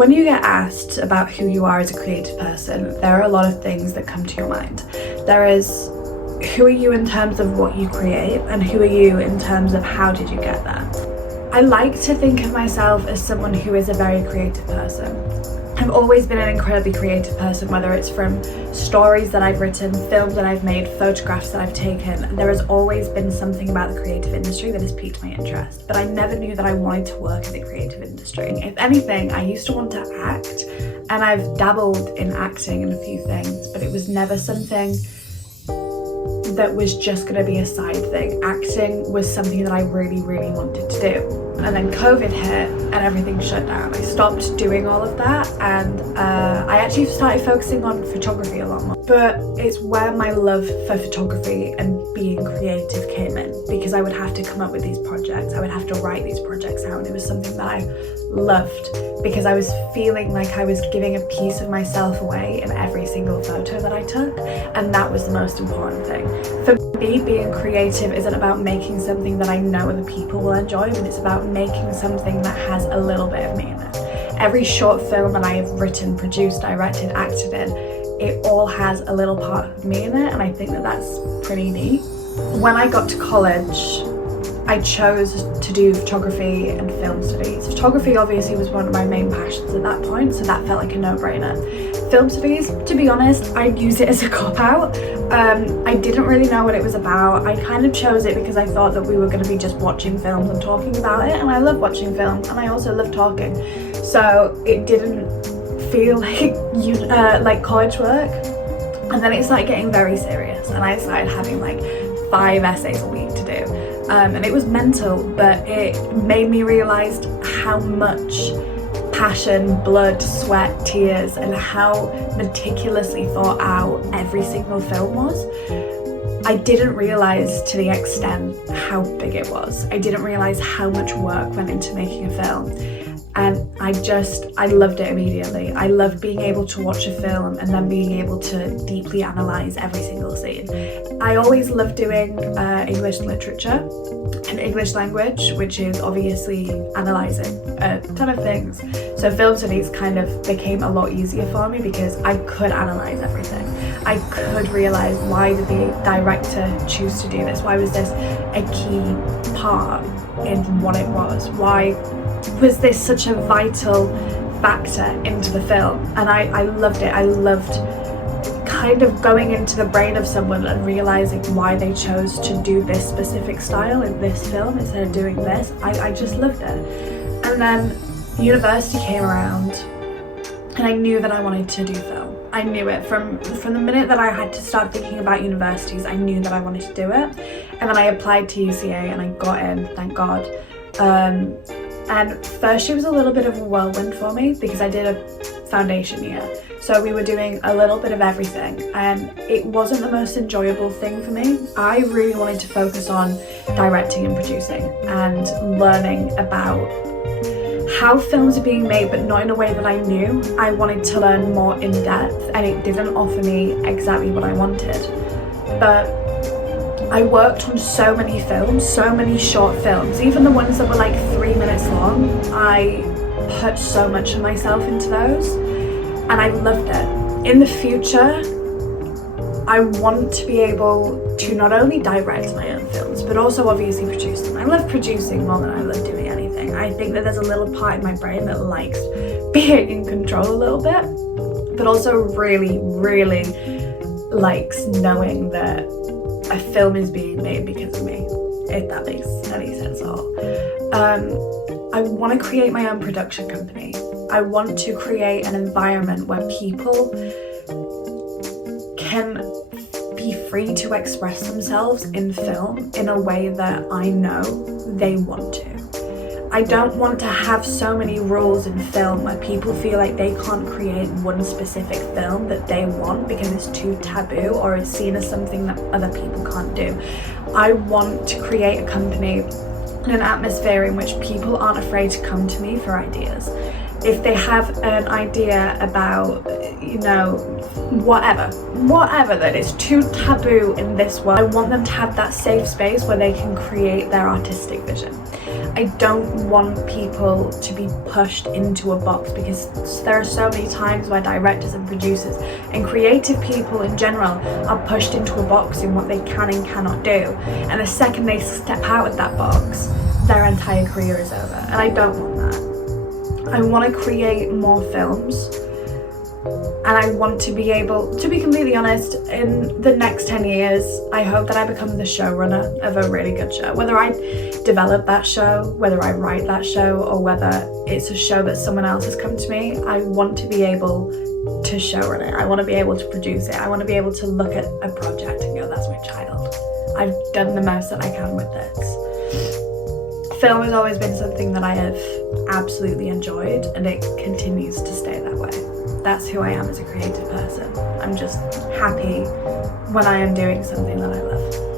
When you get asked about who you are as a creative person, there are a lot of things that come to your mind. There is, who are you in terms of what you create, and who are you in terms of how did you get there? I like to think of myself as someone who is a very creative person. I've always been an incredibly creative person, whether it's from stories that I've written, films that I've made, photographs that I've taken. There has always been something about the creative industry that has piqued my interest, but I never knew that I wanted to work in the creative industry. If anything, I used to want to act, and I've dabbled in acting in a few things, but it was never something that was just going to be a side thing. Acting was something that I really, really wanted to do. And then COVID hit and everything shut down. I stopped doing all of that, and I actually started focusing on photography a lot more. But it's where my love for photography and being creative came in, because I would have to come up with these projects. I would have to write these projects out, and it was something that I loved, because I was feeling like I was giving a piece of myself away in every single photo that I took, and that was the most important thing. For me, being creative isn't about making something that I know other people will enjoy, but it's about making something that has a little bit of me in it. Every short film that I have written, produced, directed, acted in, it all has a little part of me in it, and I think that that's pretty neat. When I got to college, I chose to do photography and film studies. Photography obviously was one of my main passions at that point, so that felt like a no-brainer. Film studies, to be honest, I'd use it as a cop-out. I didn't really know what it was about. I kind of chose it because I thought that we were going to be just watching films and talking about it, and I love watching films, and I also love talking. So it didn't feel like college work. And then it started getting very serious, and I started having like 5 essays a week to do. And it was mental, but it made me realise how much passion, blood, sweat, tears, and how meticulously thought out every single film was. I didn't realise to the extent how big it was. I didn't realise how much work went into making a film. And I loved it immediately. I loved being able to watch a film and then being able to deeply analyse every single scene. I always loved doing English literature and English language, which is obviously analysing a ton of things. So film studies kind of became a lot easier for me because I could analyse everything. I could realise, why did the director choose to do this? Why was this a key part in what it was? Why was this such a vital factor into the film? And I loved it. I loved kind of going into the brain of someone and realizing why they chose to do this specific style in this film instead of doing this. I just loved it. And then university came around, and I knew that I wanted to do film. I knew it from the minute that I had to start thinking about universities. I knew that I wanted to do it. And then I applied to UCA and I got in, thank God. And first year was a little bit of a whirlwind for me because I did a foundation year. So we were doing a little bit of everything, and it wasn't the most enjoyable thing for me. I really wanted to focus on directing and producing and learning about how films are being made, but not in a way that I knew. I wanted to learn more in depth, and it didn't offer me exactly what I wanted. But I worked on so many films, so many short films, even the ones that were like 3 minutes long. I put so much of myself into those, and I loved it. In the future, I want to be able to not only direct my own films, but also obviously produce them. I love producing more than I love doing anything. I think that there's a little part in my brain that likes being in control a little bit, but also really, really likes knowing that a film is being made because of me, if that makes any sense at all. I want to create my own production company. I want to create an environment where people can be free to express themselves in film in a way that I know they want to. I don't want to have so many rules in film where people feel like they can't create one specific film that they want because it's too taboo or it's seen as something that other people can't do. I want to create a company and an atmosphere in which people aren't afraid to come to me for ideas. If they have an idea about, whatever that is too taboo in this world, I want them to have that safe space where they can create their artistic vision. I don't want people to be pushed into a box, because there are so many times where directors and producers and creative people in general are pushed into a box in what they can and cannot do, and the second they step out of that box, their entire career is over, and I don't want that. I want to create more films, and I want to be able, to be completely honest, in the next 10 years, I hope that I become the showrunner of a really good show. Whether I develop that show, whether I write that show, or whether it's a show that someone else has come to me, I want to be able to showrun it. I want to be able to produce it. I want to be able to look at a project and go, that's my child. I've done the most that I can with this. Film has always been something that I have absolutely enjoyed, and it continues to stay that way. That's who I am as a creative person. I'm just happy when I am doing something that I love.